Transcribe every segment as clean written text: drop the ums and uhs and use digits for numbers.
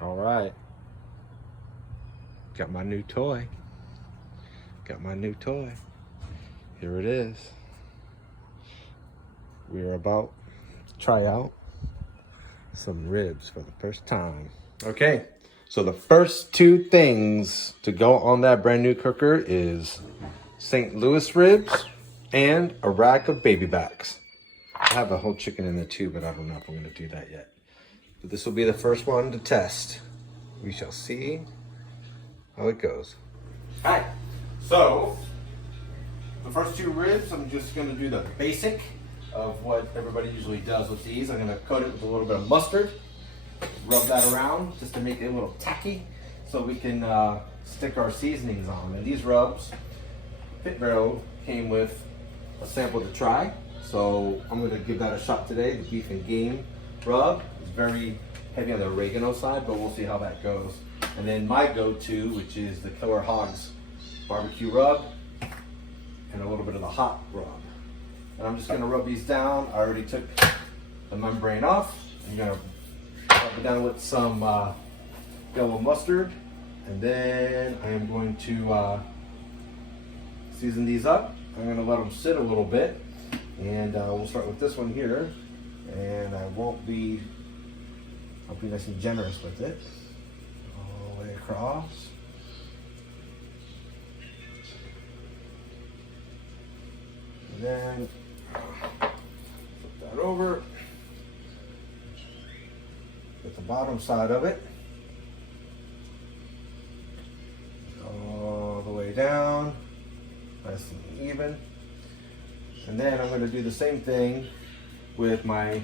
All right. Got my new toy. Got my new toy. Here it is. We are about to try out some ribs for the first time. Okay, so the first two things to go on that brand new cooker is St. Louis ribs and a rack of baby backs. I have a whole chicken in there too, but I don't know if I'm gonna do that yet. But this will be the first one to test. We shall see how it goes. All right, so the first two ribs, I'm just gonna do the basic of what everybody usually does with these. I'm gonna coat it with a little bit of mustard, rub that around just to make it a little tacky so we can stick our seasonings on. And these rubs, Pit Barrel came with a sample to try. So I'm gonna give that a shot today. The beef and game rub is very heavy on the oregano side, but we'll see how that goes. And then my go-to, which is the Killer Hogs barbecue rub and a little bit of the hot rub. And I'm just gonna rub these down. I already took the membrane off. I'm gonna rub it down with some yellow mustard. And then I am going to season these up. I'm gonna let them sit a little bit. And we'll start with this one here. And I'll be nice and generous with it. All the way across. And then flip that over. Get the bottom side of it. All the way down. Nice and even. And then I'm going to do the same thing with my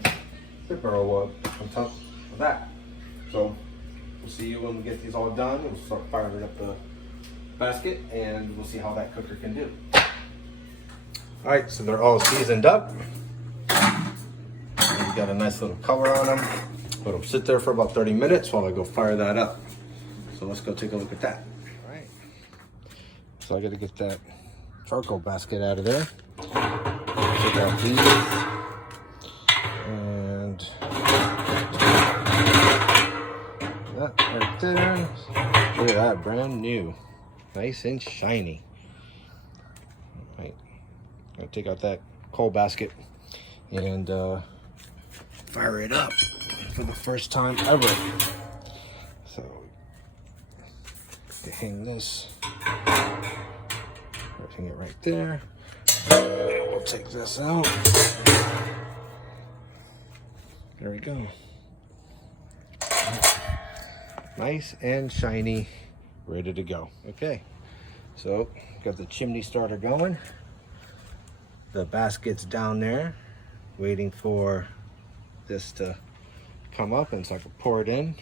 Pit Barrel on top of that. So we'll see you when we get these all done. We'll start firing up the basket and we'll see how that cooker can do. All right, so they're all seasoned up. We've got a nice little color on them. Let them sit there for about 30 minutes while I go fire that up. So let's go take a look at that. All right. So I got to get that charcoal basket out of there. Take out these. And that right there. Look at that, brand new. Nice and shiny. All right. I'll take out that coal basket and fire it up for the first time ever. So to hang this, hang it right there. And we'll take this out. There we go. Nice and shiny, ready to go. Okay, so got the chimney starter going. The basket's down there, waiting for this to come up and so I can pour it in,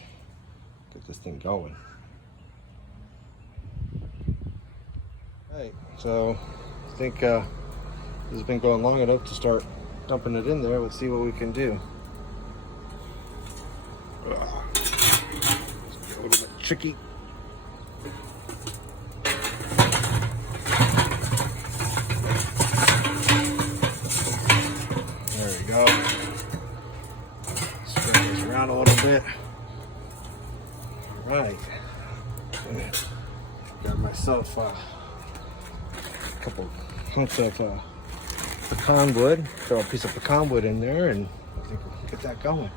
get this thing going. All right, so I think this has been going long enough to start dumping it in there. Let's see what we can do. It's a little bit tricky. There we go. Spread this around a little bit. All right. Got myself a couple hunks of pecan wood. Throw a piece of pecan wood in there, and I think we can get that going.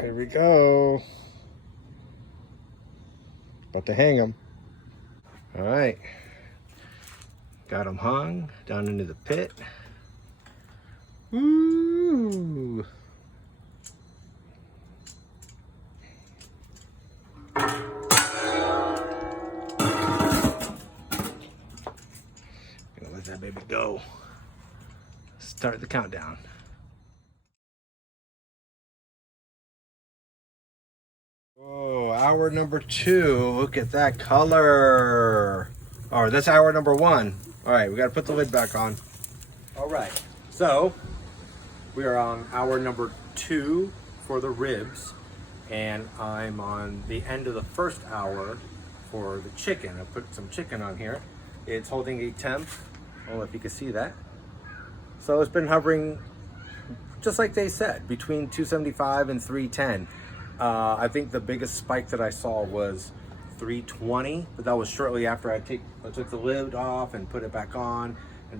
Here we go. About to hang them. All right. Got them hung down into the pit. Woo! Gonna let that baby go. Start the countdown. Oh, hour number 2. Look at that color. All right, that's hour number 1. All right, we got to put the lid back on. All right, so we are on hour number 2 for the ribs, and I'm on the end of the first hour for the chicken. I put some chicken on here. It's holding a temp. I don't know if you can see that. So it's been hovering just like they said, between 275 and 310. I think the biggest spike that I saw was 320, but that was shortly after I took the lid off and put it back on.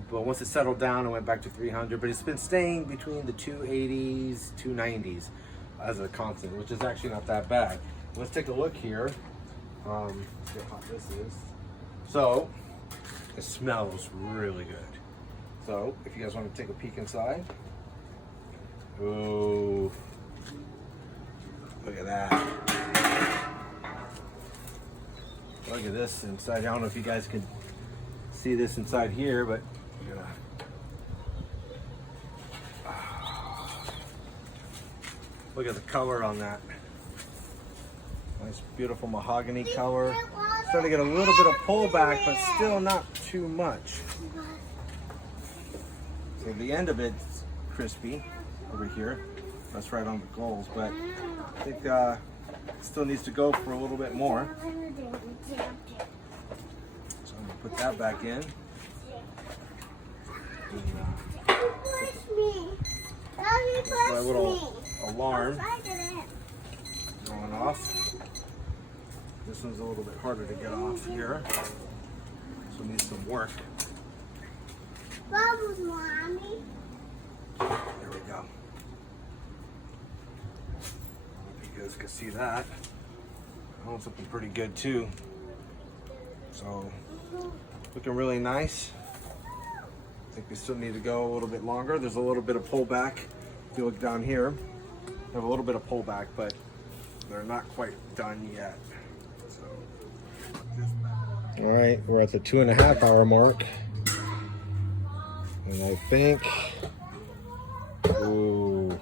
But once it settled down, I went back to 300. But it's been staying between the 280s, 290s as a constant, which is actually not that bad. Let's take a look here. See how hot this is. So it smells really good. So if you guys want to take a peek inside. Ooh, look at that. Look at this inside. I don't know if you guys can see this inside here, but you're gonna, look at the color on that. Nice, beautiful mahogany color. Starting to get a little bit of pullback, but still not too much. So the end of it's crispy over here. That's right on the goals, but I think it still needs to go for a little bit more. So I'm gonna put that back in. My little alarm going off. This one's a little bit harder to get off here. So it needs some work. Mommy. There we go. If you guys can see that. I want something pretty good too. So looking really nice. I think we still need to go a little bit longer. There's a little bit of pullback. If you look down here, they have a little bit of pullback, but they're not quite done yet. So, all right, we're at the 2.5 hour mark. And I think, ooh,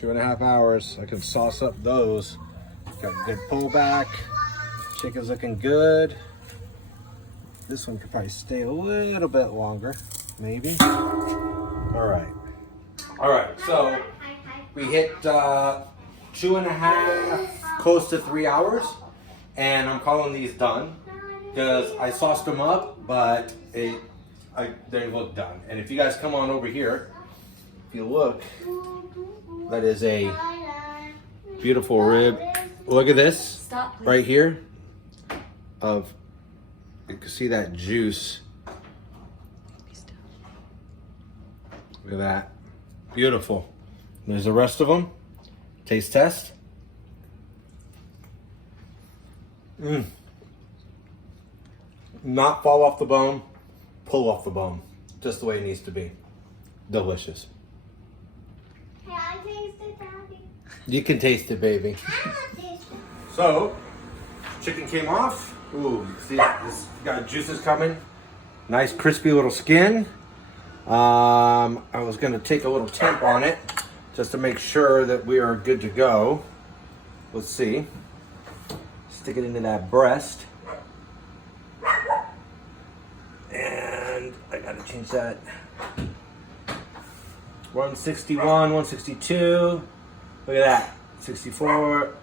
2.5 hours. I can sauce up those. Got good pullback. Chicken's looking good. This one could probably stay a little bit longer, maybe. All right. All right, so we hit 2.5, close to 3 hours, and I'm calling these done because I sauced them up, but they look done. And if you guys come on over here, if you look, that is a beautiful rib. Look at this right here. You can see that juice. Look at that. Beautiful. There's the rest of them. Taste test. Not fall off the bone, pull off the bone. Just the way it needs to be. Delicious. Can I taste it, Daddy? You can taste it, baby. So, chicken came off. Ooh, see, this got juices coming. Nice crispy little skin. I was gonna take a little temp on it just to make sure that we are good to go. Let's see. Stick it into that breast. And I gotta change that. 161, 162. Look at that. 64.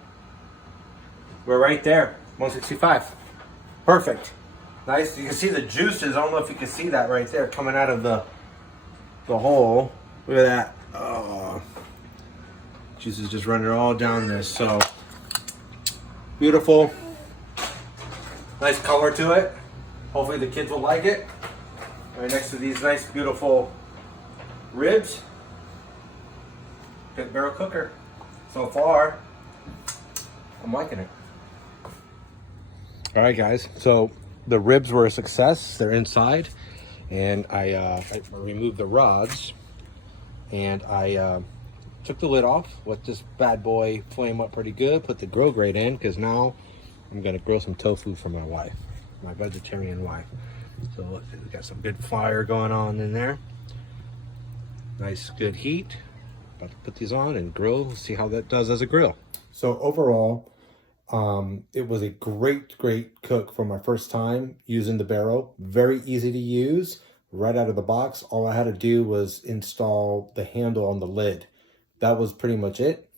We're right there. 165. Perfect. Nice. You can see the juices. I don't know if you can see that right there coming out of the hole. Look at that. Oh, juices just running all down this. So beautiful. Nice color to it. Hopefully the kids will like it. Right next to these nice, beautiful ribs. Pit barrel cooker. So far, I'm liking it. All right, guys. So the ribs were a success. They're inside, and I removed the rods, and I took the lid off. Let this bad boy flame up pretty good. Put the grill grate in because now I'm gonna grill some tofu for my wife, my vegetarian wife. So look, we got some good fire going on in there. Nice, good heat. About to put these on and grill. See how that does as a grill. So overall, it was a great cook for my first time using the barrel. Very easy to use right out of the box. All I had to do was install the handle on the lid. That was pretty much it.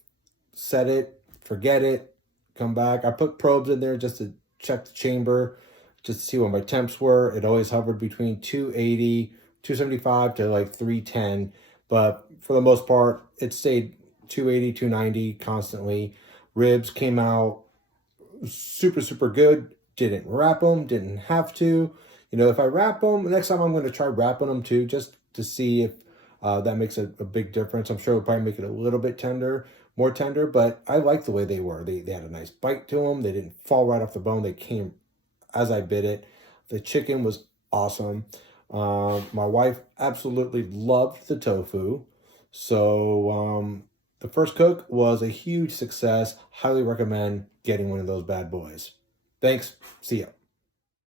Set it, forget it, come back. I put probes in there just to check the chamber, just to see what my temps were. It always hovered between 280, 275 to like 310. but for the most part, it stayed 280, 290 constantly. Ribs came out super, super good. Didn't wrap them, didn't have to. You know, if I wrap them, next time I'm going to try wrapping them too, just to see if that makes a big difference. I'm sure it'll probably make it a little bit tender, more tender, but I like the way they were. They had a nice bite to them. They didn't fall right off the bone. They came as I bit it. The chicken was awesome. My wife absolutely loved the tofu. So the first cook was a huge success. Highly recommend getting one of those bad boys. Thanks. See ya.